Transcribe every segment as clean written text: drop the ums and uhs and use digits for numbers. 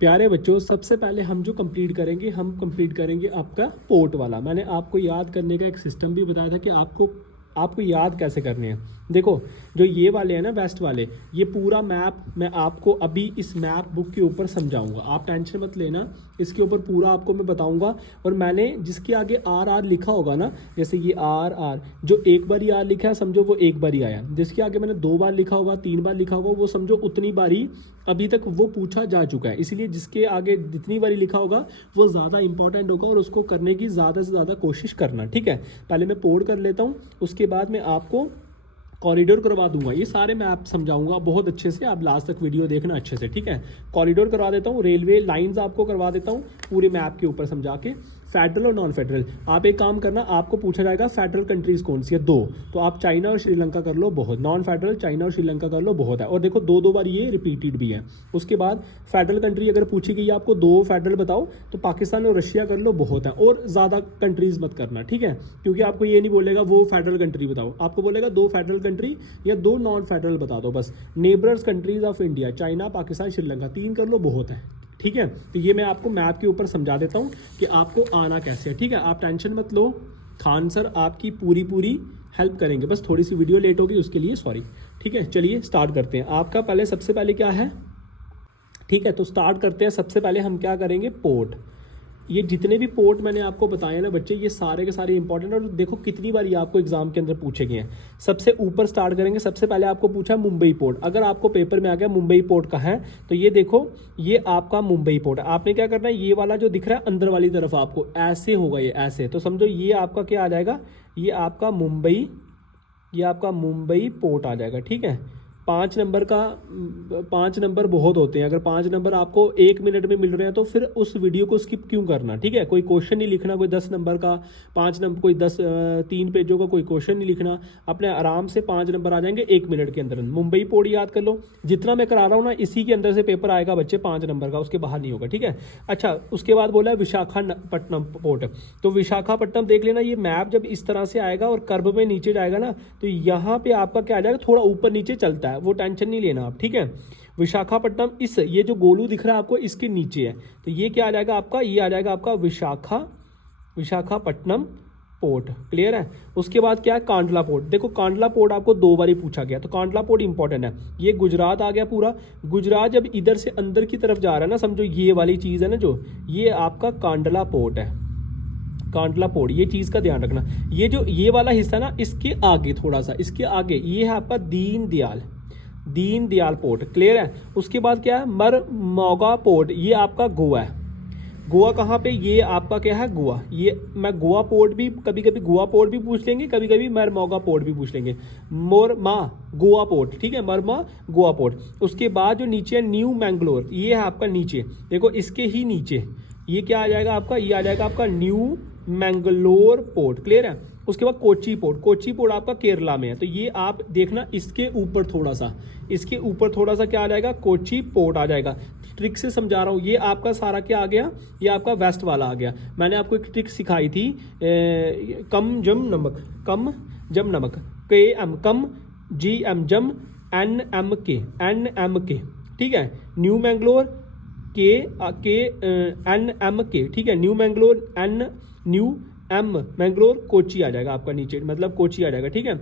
प्यारे बच्चों, सबसे पहले हम जो कंप्लीट करेंगे, हम कंप्लीट करेंगे आपका पोर्ट वाला। मैंने आपको याद करने का एक सिस्टम भी बताया था कि आपको याद कैसे करने हैं। देखो, जो ये वाले हैं ना वेस्ट वाले, ये पूरा मैप मैं आपको अभी इस मैप बुक के ऊपर समझाऊंगा। आप टेंशन मत लेना, इसके ऊपर पूरा आपको मैं बताऊंगा। और मैंने जिसके आगे आर आर लिखा होगा ना, जैसे ये आर आर, जो एक बार ही आर लिखा है समझो वो एक बार ही आया। जिसके आगे मैंने 2 बार लिखा होगा, 3 बार लिखा होगा, वो समझो उतनी बारी अभी तक वो पूछा जा चुका है। इसलिए जिसके आगे जितनी बारी लिखा होगा वो ज़्यादा इंपॉर्टेंट होगा और उसको करने की ज़्यादा से ज़्यादा कोशिश करना। ठीक है, पहले मैं पोर्ट कर लेता हूँ, उसके बाद मैं आपको कॉरिडोर करवा दूंगा। ये सारे मैं आप समझाऊंगा बहुत अच्छे से, आप लास्ट तक वीडियो देखना अच्छे से। ठीक है, कॉरिडोर करवा देता हूँ, रेलवे लाइंस आपको करवा देता हूँ पूरे मैप के ऊपर समझा के। फेडरल और नॉन फेडरल, आप एक काम करना, आपको पूछा जाएगा फेडरल कंट्रीज कौन सी है, 2, तो आप चाइना और श्रीलंका कर लो, बहुत। नॉन फेडरल चाइना और श्रीलंका कर लो, बहुत है। और देखो 2 बार ये रिपीटेड भी है। उसके बाद फेडरल कंट्री अगर पूछी गई आपको 2 फेडरल बताओ, तो पाकिस्तान और रशिया कर लो, बहुत है। और ज़्यादा कंट्रीज मत करना, ठीक है, क्योंकि आपको ये नहीं बोलेगा वो फेडरल कंट्री बताओ, आपको बोलेगा 2 फेडरल कंट्री या 2 नॉन फेडरल बता दो बस। Neighbours countries of India, China, Pakistan, Sri Lanka, 3 कर लो, बहुत है। ठीक है, तो ये मैं आपको मैप के ऊपर समझा देता हूँ कि आपको आना कैसे है। ठीक है, आप टेंशन मत लो, खान सर आपकी पूरी हेल्प करेंगे। बस थोड़ी सी वीडियो लेट होगी उसके लिए सॉरी। ठीक है, चलिए स्टार्ट करते हैं। आपका पहले सबसे पहले क्या है, ठीक है, तो स्टार्ट करते हैं। सबसे पहले हम क्या करेंगे, पोर्ट। ये जितने भी पोर्ट मैंने आपको बताए ना बच्चे, ये सारे के सारे इंपॉर्टेंट, और देखो कितनी बार ये आपको एग्जाम के अंदर पूछे गए हैं। सबसे ऊपर स्टार्ट करेंगे। सबसे पहले आपको पूछा मुंबई पोर्ट। अगर आपको पेपर में आ गया मुंबई पोर्ट कहाँ है, तो ये देखो, ये आपका मुंबई पोर्ट है। आपने क्या करना है, ये वाला जो दिख रहा है अंदर वाली तरफ आपको ऐसे होगा, ये ऐसे, तो समझो ये आपका क्या आ जाएगा, ये आपका मुंबई पोर्ट आ जाएगा। ठीक है, 5 नंबर बहुत होते हैं। अगर 5 नंबर आपको 1 मिनट में मिल रहे हैं तो फिर उस वीडियो को स्किप क्यों करना। ठीक है, कोई क्वेश्चन नहीं लिखना, कोई 10 नंबर का 5 नंबर, कोई 3 पेजों का कोई क्वेश्चन नहीं लिखना, अपने आराम से 5 नंबर आ जाएंगे 1 मिनट के अंदर। मुंबई पोर्ट याद कर लो, जितना मैं करा रहा हूँ ना इसी के अंदर से पेपर आएगा बच्चे, 5 नंबर का, उसके बाहर नहीं होगा। ठीक है, अच्छा, उसके बाद बोला है विशाखापट्टनम पोर्ट। तो विशाखापट्टनम देख लेना, ये मैप जब इस तरह से आएगा और कर्व में नीचे जाएगा ना, तो यहाँ पे आपका क्या आ जाएगा, थोड़ा ऊपर नीचे चलता है, वो टेंशन नहीं लेना आप। ठीक है, विशाखापट्टनम इस ये जो गोलू दिख रहा है आपको इसके नीचे है, तो ये क्या आ जाएगा आपका, ये आ जाएगा आपका विशाखापट्टनम पोर्ट। क्लियर है। उसके बाद क्या है, कांडला पोर्ट। देखो कांडला पोर्ट आपको 2 बार ही पूछा गया, तो कांडला पोर्ट इंपॉर्टेंट है। ये गुजरात आ गया पूरा। गुजरात जब इधर से अंदर की तरफ जा रहा है ना, समझो ये वाली चीज़ है ना, जो ये आपका कांडला पोर्ट है। कांडला पोर्ट, ये चीज़ का ध्यान रखना। ये जो ये वाला हिस्सा ना, इसके आगे थोड़ा सा, इसके आगे ये है आपका दीन दयाल पोर्ट। क्लियर है। उसके बाद क्या है, मरमौगा पोर्ट, ये आपका गोवा है। गोवा कहाँ पे, ये आपका क्या है, गोवा। ये मैं गोवा पोर्ट भी कभी कभी गोवा पोर्ट भी पूछ लेंगे, कभी कभी मरमौगा पोर्ट भी पूछ लेंगे। मोरमा गोवा पोर्ट, ठीक है, मरमा गोवा पोर्ट। उसके बाद जो नीचे है न्यू मैंगलोर, ये है आपका नीचे, देखो इसके ही नीचे ये क्या आ जाएगा आपका, ये आ जाएगा आपका न्यू मैंगलोर पोर्ट। क्लियर है। उसके बाद कोची पोर्ट आपका केरला में है, तो ये आप देखना इसके ऊपर थोड़ा सा क्या आ जाएगा, कोची पोर्ट आ जाएगा। ट्रिक से समझा रहा हूँ, ये आपका सारा क्या आ गया, ये आपका वेस्ट वाला आ गया। मैंने आपको एक ट्रिक सिखाई थी, कम जम नमक, कम GM जम NM के, ठीक है, न्यू मैंगलोर NM के, ठीक है, न्यू मैंगलोर मैंगलोर कोची आ जाएगा आपका नीचे, मतलब कोची आ जाएगा। ठीक है,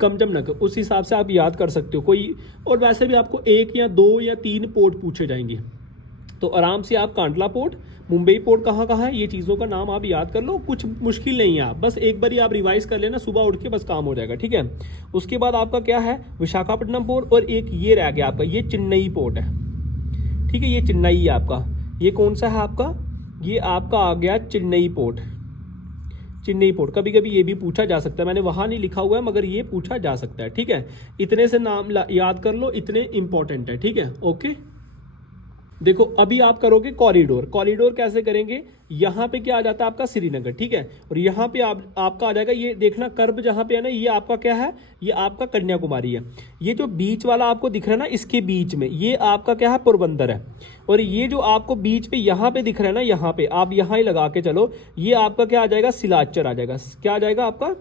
कमजम नगर, उस हिसाब से आप याद कर सकते हो कोई। और वैसे भी आपको 1 या 2 या 3 पोर्ट पूछे जाएंगे, तो आराम से आप कांडला पोर्ट, मुंबई पोर्ट कहाँ है, ये चीज़ों का नाम आप याद कर लो। कुछ मुश्किल नहीं है, आप बस एक बार ही आप रिवाइज कर लेना, सुबह उठ के बस काम हो जाएगा। ठीक है। उसके बाद आपका क्या है, विशाखापट्टनम पोर्ट, और एक ये रह गया आपका, ये चेन्नई पोर्ट है। ठीक है, ये चेन्नई है आपका। ये कौन सा है आपका, ये आपका आ गया चेन्नई पोर्ट। कभी कभी ये भी पूछा जा सकता है, मैंने वहां नहीं लिखा हुआ है मगर ये पूछा जा सकता है। ठीक है, इतने से नाम याद कर लो, इतने इंपॉर्टेंट है। ठीक है, ओके। देखो अभी आप करोगे कॉरिडोर कैसे करेंगे, यहाँ पे क्या आ जाता है आपका श्रीनगर। ठीक है, और यहाँ पे आपका आ जाएगा, ये देखना कर्व जहाँ पे है ना, ये आपका क्या है, ये आपका कन्याकुमारी है। ये जो बीच वाला आपको दिख रहा है ना, इसके बीच में ये आपका क्या है, पोरबंदर है। और ये जो आपको बीच पे यहाँ पे दिख रहा है ना, यहाँ पे आप यहाँ ही लगा के चलो, ये आपका क्या आ जाएगा, सिलाचर आ जाएगा। क्या आ जाएगा आपका,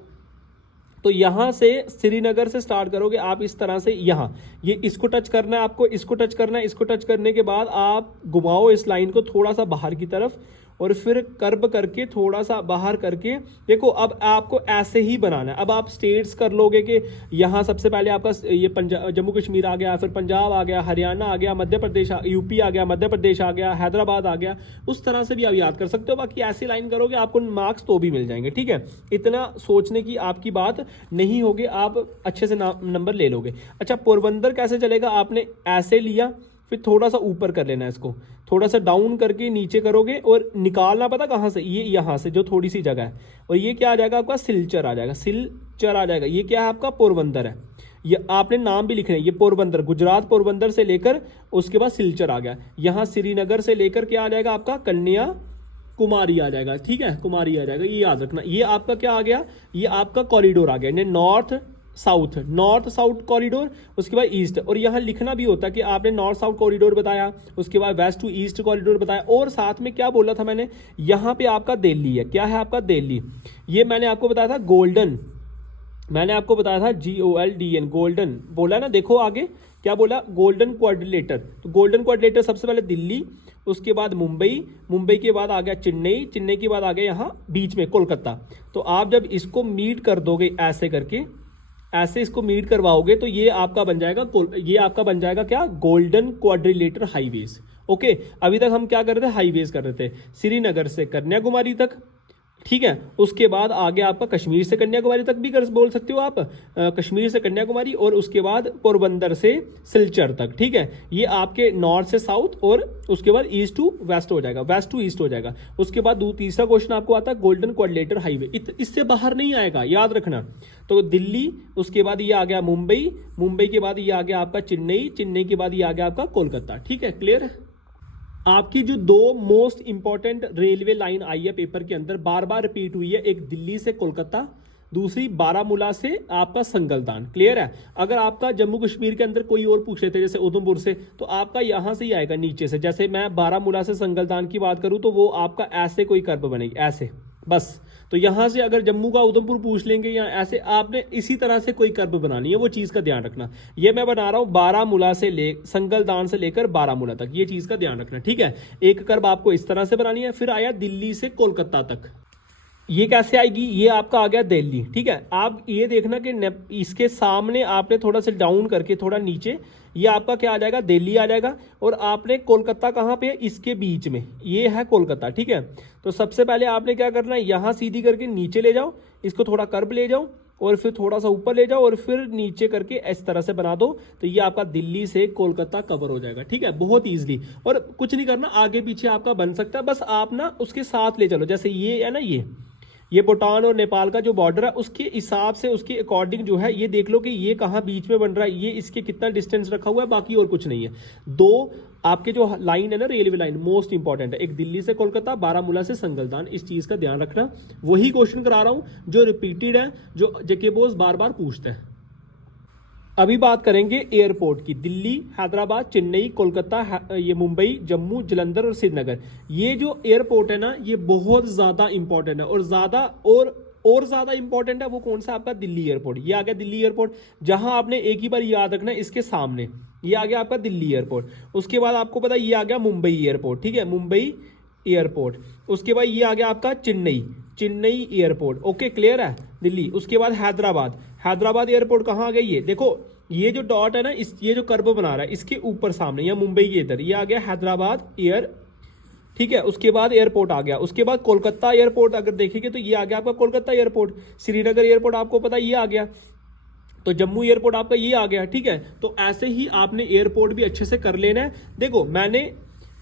तो यहाँ से श्रीनगर से स्टार्ट करोगे आप इस तरह से, यहाँ ये इसको टच करना है आपको, इसको टच करना है, इसको टच करने के बाद आप घुमाओ इस लाइन को थोड़ा सा बाहर की तरफ और फिर कर्व करके थोड़ा सा बाहर करके देखो। अब आपको ऐसे ही बनाना है। अब आप स्टेट्स कर लोगे कि यहाँ सबसे पहले आपका ये पंजाब, जम्मू कश्मीर आ गया, फिर पंजाब आ गया, हरियाणा आ गया, मध्य प्रदेश, यूपी आ गया, मध्य प्रदेश आ गया, हैदराबाद आ गया। उस तरह से भी आप याद कर सकते हो। बाकी ऐसी लाइन करोगे आपको मार्क्स तो भी मिल जाएंगे, ठीक है। इतना सोचने की आपकी बात नहीं होगी, आप अच्छे से नंबर ले लोगे। अच्छा, पोरबंदर कैसे चलेगा? आपने ऐसे लिया, फिर थोड़ा सा ऊपर कर लेना है इसको, थोड़ा सा डाउन करके नीचे करोगे और निकालना पता कहाँ से, ये यहाँ से जो थोड़ी सी जगह है, और ये क्या आ जाएगा आपका? सिलचर आ जाएगा, सिलचर आ जाएगा। ये क्या है आपका? पोरबंदर है। ये आपने नाम भी लिखना है, ये पोरबंदर, गुजरात पोरबंदर से लेकर उसके बाद सिलचर आ गया। यहाँ श्रीनगर से लेकर क्या आ जाएगा आपका? कन्याकुमारी आ जाएगा, ठीक है, कुमारी आ जाएगा। ये याद रखना। ये आपका क्या आ गया? ये आपका कॉरिडोर आ गया, नॉर्थ साउथ कॉरिडोर, उसके बाद ईस्ट। और यहाँ लिखना भी होता है कि आपने नॉर्थ साउथ कॉरिडोर बताया, उसके बाद वेस्ट टू ईस्ट कॉरिडोर बताया, और साथ में क्या बोला था मैंने? यहाँ पे आपका दिल्ली है। क्या है आपका? दिल्ली। ये मैंने आपको बताया था गोल्डन, मैंने आपको बताया था GOLDN, गोल्डन बोला ना। देखो आगे क्या बोला? Golden quadrilateral. तो गोल्डन क्वाड्रिलेटर सबसे पहले दिल्ली, उसके बाद मुंबई, मुंबई के बाद आ गया चेन्नई, चेन्नई के बाद आ गया यहाँ बीच में कोलकाता। तो आप जब इसको मीट कर दोगे ऐसे करके, ऐसे इसको मीट करवाओगे तो ये आपका बन जाएगा, ये आपका बन जाएगा क्या? Golden quadrilateral highways. ओके, अभी तक हम क्या कर रहे थे? हाईवेज कर रहे थे, श्रीनगर से कन्याकुमारी तक, ठीक है। उसके बाद आगे आपका कश्मीर से कन्याकुमारी तक भी बोल सकते हो आप, कश्मीर से कन्याकुमारी, और उसके बाद पोरबंदर से सिलचर तक, ठीक है। ये आपके नॉर्थ से साउथ, और उसके बाद ईस्ट टू वेस्ट हो जाएगा, वेस्ट टू ईस्ट हो जाएगा। उसके बाद तीसरा क्वेश्चन आपको आता है गोल्डन क्वाड्रिलेटर हाईवे। इससे बाहर नहीं आएगा, याद रखना। तो दिल्ली, उसके बाद ये आ गया मुंबई, मुंबई के बाद ये आ गया आपका चेन्नई, चेन्नई के बाद ये आ गया आपका कोलकाता, ठीक है। क्लियर है? आपकी जो दो मोस्ट इंपॉर्टेंट रेलवे लाइन आई है पेपर के अंदर, बार बार रिपीट हुई है, एक दिल्ली से कोलकाता, दूसरी बारामूला से आपका संगलदान। क्लियर है? अगर आपका जम्मू कश्मीर के अंदर कोई और पूछ लेते जैसे उधमपुर से, तो आपका यहां से ही आएगा नीचे से। जैसे मैं बारामूला से संगलदान की बात करूं तो वो आपका ऐसे कोई कर्व बनेगी, ऐसे बस। तो यहां से अगर जम्मू का उधमपुर पूछ लेंगे या ऐसे, आपने इसी तरह से कोई कर्व बनानी है, वो चीज का ध्यान रखना। ये मैं बना रहा हूं बारामूला से संगलदान से लेकर बारामूला तक, ये चीज का ध्यान रखना, ठीक है। एक कर्व आपको इस तरह से बनानी है। फिर आया दिल्ली से कोलकाता तक, ये कैसे आएगी? ये आपका आ गया दिल्ली, ठीक है। आप ये देखना कि इसके सामने आपने थोड़ा सा डाउन करके थोड़ा नीचे, ये आपका क्या आ जाएगा? दिल्ली आ जाएगा। और आपने कोलकाता कहाँ पे है? इसके बीच में, ये है कोलकाता, ठीक है। तो सबसे पहले आपने क्या करना है? यहाँ सीधी करके नीचे ले जाओ, इसको थोड़ा कर्व ले जाओ, और फिर थोड़ा सा ऊपर ले जाओ, और फिर नीचे करके इस तरह से बना दो। तो ये आपका दिल्ली से कोलकाता कवर हो जाएगा, ठीक है, बहुत ईजिली। और कुछ नहीं करना, आगे पीछे आपका बन सकता है, बस आप ना उसके साथ ले चलो। जैसे ये है ना, ये भूटान और नेपाल का जो बॉर्डर है, उसके हिसाब से, उसके अकॉर्डिंग जो है, ये देख लो कि ये कहाँ बीच में बन रहा है, ये इसके कितना डिस्टेंस रखा हुआ है, बाकी और कुछ नहीं है। दो आपके जो लाइन है ना, रेलवे लाइन मोस्ट इंपॉर्टेंट है, एक दिल्ली से कोलकाता, बारामूला से संगलदान, इस चीज का ध्यान रखना। वही क्वेश्चन करा रहा हूं जो रिपीटेड है, जो जेके बोस बार बार पूछते हैं। अभी बात करेंगे एयरपोर्ट की। दिल्ली, हैदराबाद, चेन्नई, कोलकाता, ये मुंबई, जम्मू, जालंधर और श्रीनगर, ये जो एयरपोर्ट है ना, ये बहुत ज्यादा इंपॉर्टेंट है। और ज्यादा और ज्यादा इंपॉर्टेंट है वो कौन सा? आपका दिल्ली एयरपोर्ट। ये आ गया दिल्ली एयरपोर्ट, जहां आपने एक ही बार याद रखना है, इसके सामने ये आ गया आपका दिल्ली एयरपोर्ट। उसके बाद आपको पता ये आ गया मुंबई एयरपोर्ट, ठीक है, मुंबई एयरपोर्ट। उसके बाद ये आ गया आपका चेन्नई एयरपोर्ट। ओके, क्लियर है? दिल्ली। उसके बाद हैदराबाद एयरपोर्ट कहाँ आ गई? ये देखो, ये जो डॉट है ना, ये जो कर्व बना रहा है, इसके ऊपर सामने, या मुंबई के इधर, ये आ गया हैदराबाद ठीक है। उसके बाद एयरपोर्ट आ गया। उसके बाद कोलकाता एयरपोर्ट अगर देखेंगे तो ये आ गया आपका कोलकाता एयरपोर्ट। श्रीनगर एयरपोर्ट आपको पता ये आ गया, तो जम्मू एयरपोर्ट आपका ये आ गया, ठीक है। तो ऐसे ही आपने एयरपोर्ट भी अच्छे से कर लेना है। देखो,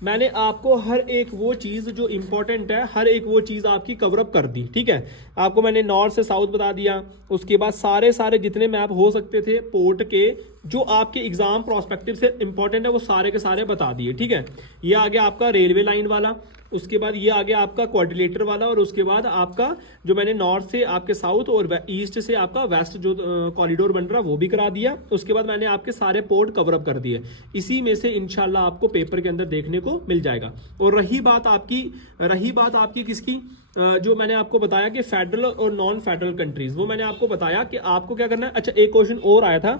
मैंने आपको हर एक वो चीज़ जो इंपॉर्टेंट है, हर एक वो चीज़ आपकी कवर अप कर दी, ठीक है। आपको मैंने नॉर्थ से साउथ बता दिया, उसके बाद सारे जितने मैप हो सकते थे पोर्ट के जो आपके एग्जाम प्रोस्पेक्टिव से इंपॉर्टेंट है वो सारे के सारे बता दिए, ठीक है। ये आ गया आपका रेलवे लाइन वाला, उसके बाद ये आ गया आपका क्वाड्रिलेटर वाला, और उसके बाद आपका जो मैंने नॉर्थ से आपके साउथ और ईस्ट से आपका वेस्ट जो कॉरिडोर बन रहा है वो भी करा दिया। उसके बाद मैंने आपके सारे पोर्ट कवर अप कर दिए। इसी में से इंशाल्लाह आपको पेपर के अंदर देखने को मिल जाएगा। और रही बात आपकी किसकी, जो मैंने आपको बताया कि फेडरल और नॉन फेडरल कंट्रीज, वो मैंने आपको बताया कि आपको क्या करना है। अच्छा, एक क्वेश्चन और आया था,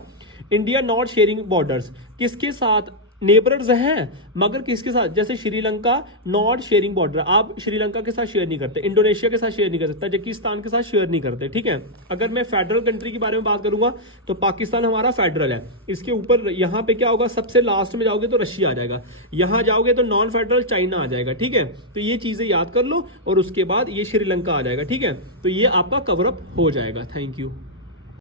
इंडिया नॉट शेयरिंग बॉर्डर्स, किसके साथ नेबर्स हैं मगर किसके साथ, जैसे श्रीलंका नॉट शेयरिंग बॉर्डर, आप श्रीलंका के साथ शेयर नहीं करते, इंडोनेशिया के साथ शेयर नहीं कर सकता, तजिकिस्तान के साथ शेयर नहीं करते, ठीक है। अगर मैं फेडरल कंट्री के बारे में बात करूंगा तो पाकिस्तान हमारा फेडरल है, इसके ऊपर यहाँ पे क्या होगा, सबसे लास्ट में जाओगे तो रशिया आ जाएगा, यहाँ जाओगे तो नॉन फेडरल चाइना आ जाएगा, ठीक है। तो ये चीजें याद कर लो और उसके बाद ये श्रीलंका आ जाएगा, ठीक है। तो ये आपका कवर अप हो जाएगा। Thank you.